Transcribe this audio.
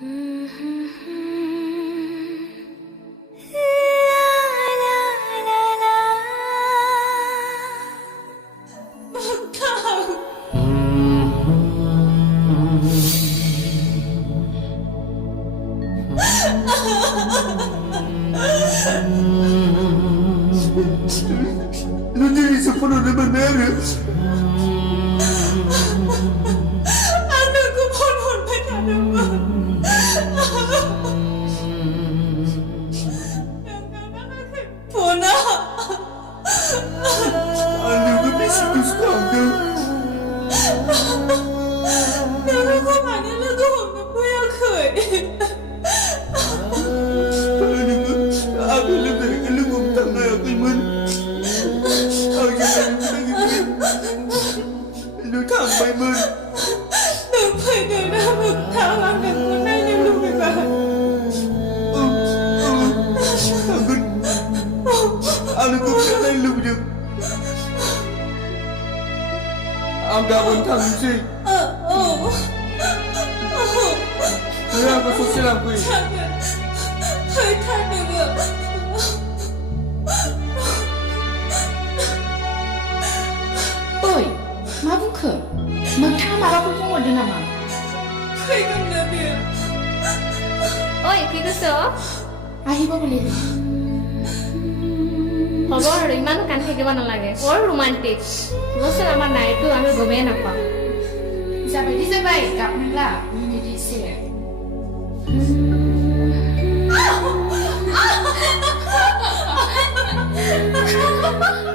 Lu jadi sepuluh lebih beres. Anakku pun berkata Puna. Anakku mesti kustanga. Anakku mana lagu aku yang kau. Aku lebih kalau ngomong aku man. Aku yang lagi. Lu tambah man. Đừng phải để ra vực thảo làm việc của nay như lúc này bà. Aku kena lu je. Angga pun thằng gì? Dia apa sosial aku? Hơi than đừng ạ. Oi, mabuka. Magtama ako kung wala naman. Hơi cầm nè bia. ঐ কি কৈছ আহিব বুলি। হ'ব আৰু ইমান কান্দি থাকিব নালাগে বৰ romantic বচোন আমাৰ নাইটো আমি গমেই নাপাওঁ Sabi di sabay, kap nila. Hindi di siya. Ah!